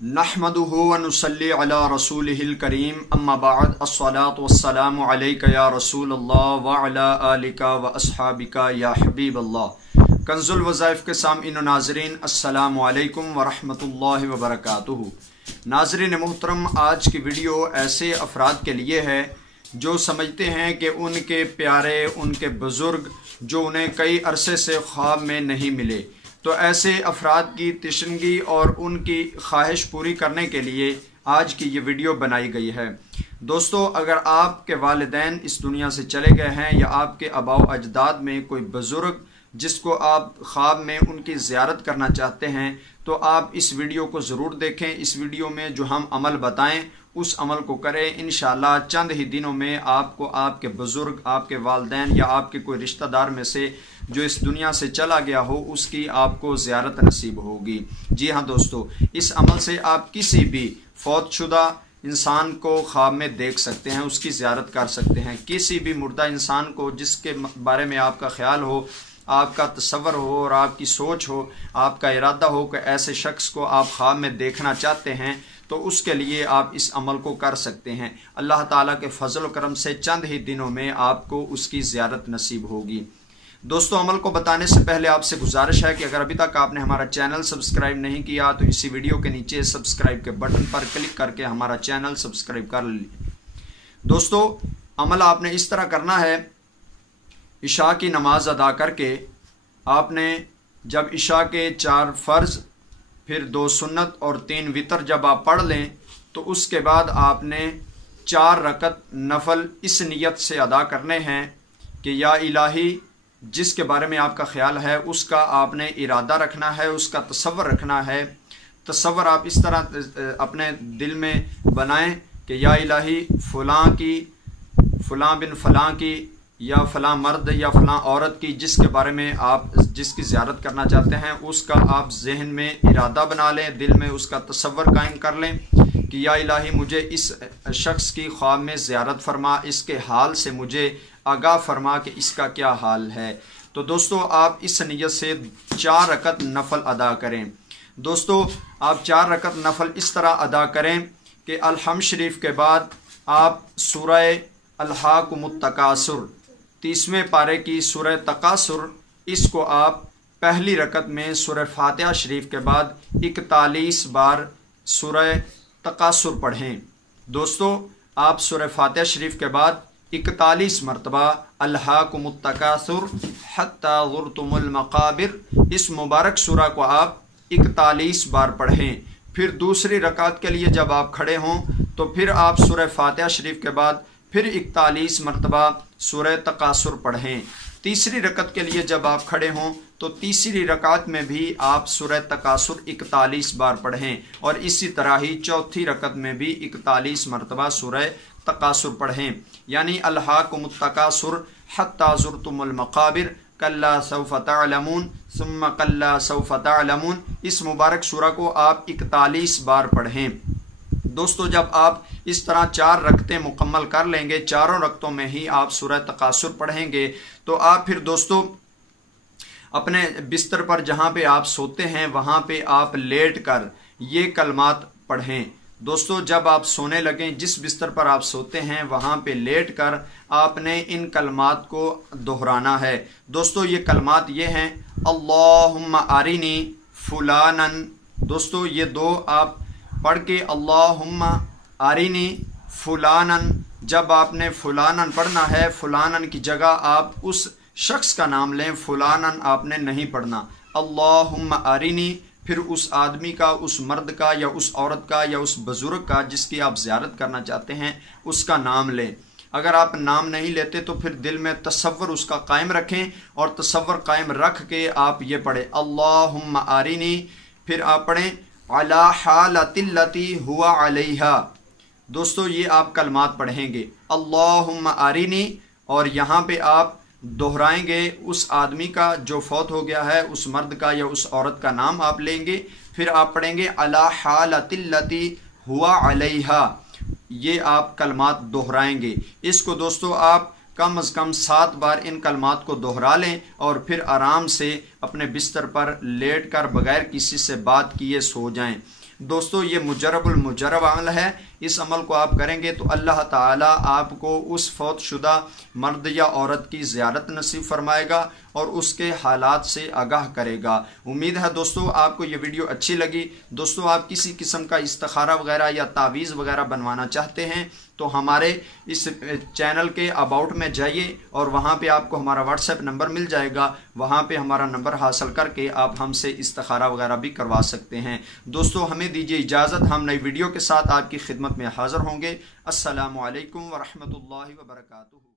नहमदुहु व नुसल्ली अला रसूलिहिल करीम अम्मा बाद अस्सलातु वस्सलामु अलैका या रसूलल्लाह व अला आलिका व अस्हाबिका या हबीबल्लाह। कंजुल वज़ाइफ के सामीन नाज़रीन अस्सलामु अलैकुम व रहमतुल्लाहि व बारकातुहू। नाज़रीन मुहतरम, आज की वीडियो ऐसे अफराद के लिए है जो समझते हैं कि उनके प्यारे, उनके बुज़ुर्ग जो उन्हें कई अरसे से ख्वाब में नहीं मिले, तो ऐसे अफराद की तशन्गी और उनकी ख्वाहिश पूरी करने के लिए आज की ये वीडियो बनाई गई है। दोस्तों, अगर आपके वालिदैन इस दुनिया से चले गए हैं या आपके आबाओ अजदाद में कोई बुज़ुर्ग जिसको आप ख्वाब में उनकी ज़ियारत करना चाहते हैं, तो आप इस वीडियो को ज़रूर देखें। इस वीडियो में जो हम अमल बताएं उस अमल को करें। इंशाअल्लाह चंद ही दिनों में आपको आपके बुज़ुर्ग, आपके वालिदैन या आपके कोई रिश्तेदार में से जो इस दुनिया से चला गया हो उसकी आपको ज़ियारत नसीब होगी। जी हाँ दोस्तों, इस अमल से आप किसी भी फौतशुदा इंसान को ख्वाब में देख सकते हैं, उसकी ज़ियारत कर सकते हैं। किसी भी मुर्दा इंसान को जिसके बारे में आपका ख्याल हो, आपका तसव्वुर हो और आपकी सोच हो, आपका इरादा हो कि ऐसे शख्स को आप ख्वाब में देखना चाहते हैं, तो उसके लिए आप इस अमल को कर सकते हैं। अल्लाह ताला के फजल व करम से चंद ही दिनों में आपको उसकी ज़ियारत नसीब होगी। दोस्तों, अमल को बताने से पहले आपसे गुजारिश है कि अगर अभी तक आपने हमारा चैनल सब्सक्राइब नहीं किया तो इसी वीडियो के नीचे सब्सक्राइब के बटन पर क्लिक करके हमारा चैनल सब्सक्राइब कर लीजिए। दोस्तों, अमल आपने इस तरह करना है, इशा की नमाज अदा करके आपने जब इशा के 4 फ़र्ज़, फिर 2 सुन्नत और 3 वितर जब आप पढ़ लें, तो उसके बाद आपने 4 रकत नफल इस नियत से अदा करने हैं कि या इलाही, जिसके बारे में आपका ख्याल है उसका आपने इरादा रखना है, उसका तसव्वुर रखना है। तसव्वुर आप इस तरह अपने दिल में बनाएं कि या इलाही फ़लाँ की, फ़लाँ बिन फ़लाँ की, या फ़लाँ मर्द या फ़लाँ औरत की जिसके बारे में आप जिसकी ज़ियारत करना चाहते हैं उसका आप जहन में इरादा बना लें, दिल में उसका तसव्वुर कायम कर लें कि या इलाही मुझे इस शख्स की ख्वाब में ज़ियारत फरमा, इसके हाल से मुझे आगाह फरमा कि इसका क्या हाल है। तो दोस्तों, आप इस नियत से 4 रकत नफल अदा करें। दोस्तों, आप 4 रकत नफल इस तरह अदा करें कि अलहम्द शरीफ के बाद आप सूरह अलहाकुमुत तकासुर, 30वें पारे की सूरह तकासुर, इसको आप पहली रकत में सूरह फातिहा शरीफ के बाद 41 बार सूरह तकासुर पढ़ें। दोस्तों, आप सूरह फातिहा शरीफ के बाद 41 मरतबा अलहाकुमुत तकासुर हत्ता ज़ुरतुमुल मक़ाबिर, इस मुबारक सूरा को आप 41 बार पढ़ें। फिर दूसरी रकात के लिए जब आप खड़े हों तो फिर आप सूरह फातिहा शरीफ के बाद फिर 41 मरतबा सूरह तकासुर पढ़ें। तीसरी रकत के लिए जब आप खड़े हों तो तीसरी रकात में भी आप सूरह तकासुर 41 बार पढ़ें, और इसी तरह ही चौथी रकत में भी 41 मरतबा सूरह तकासुर पढ़ें। यानी अलहाकुमुत तकासुर हत्ता ज़ुरतुमुल मक़ाबिर कल्ला सौफ़ तअलमून सुम्मा कल्ला सौफ़ तअलमून, इस मुबारक सूरा को आप 41 बार पढ़ें। दोस्तों, जब आप इस तरह 4 रकतें मुकम्मल कर लेंगे, चारों रकतों में ही आप सूरह तकासुर पढ़ेंगे, तो आप फिर दोस्तों अपने बिस्तर पर जहाँ पे आप सोते हैं वहाँ पे आप लेट कर ये कलमात पढ़ें। दोस्तों, जब आप सोने लगें, जिस बिस्तर पर आप सोते हैं वहाँ पे लेट कर आपने इन कलमात को दोहराना है। दोस्तों, ये कलमात ये हैं, अल्लाहुम्मा आरिनी फुलानन। दोस्तों, ये 2 आप पढ़ के अल्लाहुम्मा आरिनी फुलानन, जब आपने फुलानन पढ़ना है, फुलानन की जगह आप उस शख्स का नाम लें, फुलानन आपने नहीं पढ़ना। अल्लाहुम्मा आरिनी, फिर उस आदमी का, उस मर्द का या उस औरत का या उस बुजुर्ग का जिसकी आप ज़ियारत करना चाहते हैं उसका नाम लें। अगर आप नाम नहीं लेते तो फिर दिल में तसव्वुर उसका कायम रखें, और तसव्वुर कायम रख के आप ये पढ़ें अल्लाहुम्मा आरिनी, फिर आप पढ़ें अला हालतिल्लती हुआ अलैहा। दोस्तों, ये आप कलमात पढ़ेंगे अल्लाहुम्मा आरिनी, और यहाँ पे आप दोहराएंगे उस आदमी का जो फौत हो गया है, उस मर्द का या उस औरत का नाम आप लेंगे, फिर आप पढ़ेंगे अला हालतिल्लती हुआ अलैहा, ये आप कलमात दोहराएंगे। इसको दोस्तों आप कम अज़ कम 7 बार इन कलमात को दोहरा लें और फिर आराम से अपने बिस्तर पर लेट कर बगैर किसी से बात किए सो जाएं। دوستو یہ مجرب المجرب عمل ہے، اس عمل کو آپ کریں گے تو اللہ تعالیٰ آپ کو اس فوت شدہ مرد یا عورت کی زیارت نصیب فرمائے گا اور اس کے حالات سے آگاہ کرے گا۔ امید ہے دوستو آپ کو یہ ویڈیو اچھی لگی۔ دوستو آپ کسی قسم کا استخارہ وغیرہ یا تعویذ وغیرہ بنوانا چاہتے ہیں تو ہمارے اس چینل کے اباؤٹ میں جائیے اور وہاں پہ آپ کو ہمارا واٹس ایپ نمبر مل جائے گا، وہاں پہ ہمارا نمبر حاصل کر کے آپ ہم سے استخارہ وغیرہ بھی کروا سکتے ہیں۔ دوستو ہمیں دیجیے اجازت، ہم نئی ویڈیو کے ساتھ آپ کی خدمت میں حاضر ہوں گے۔ السلام علیکم ورحمۃ اللہ وبرکاتہ۔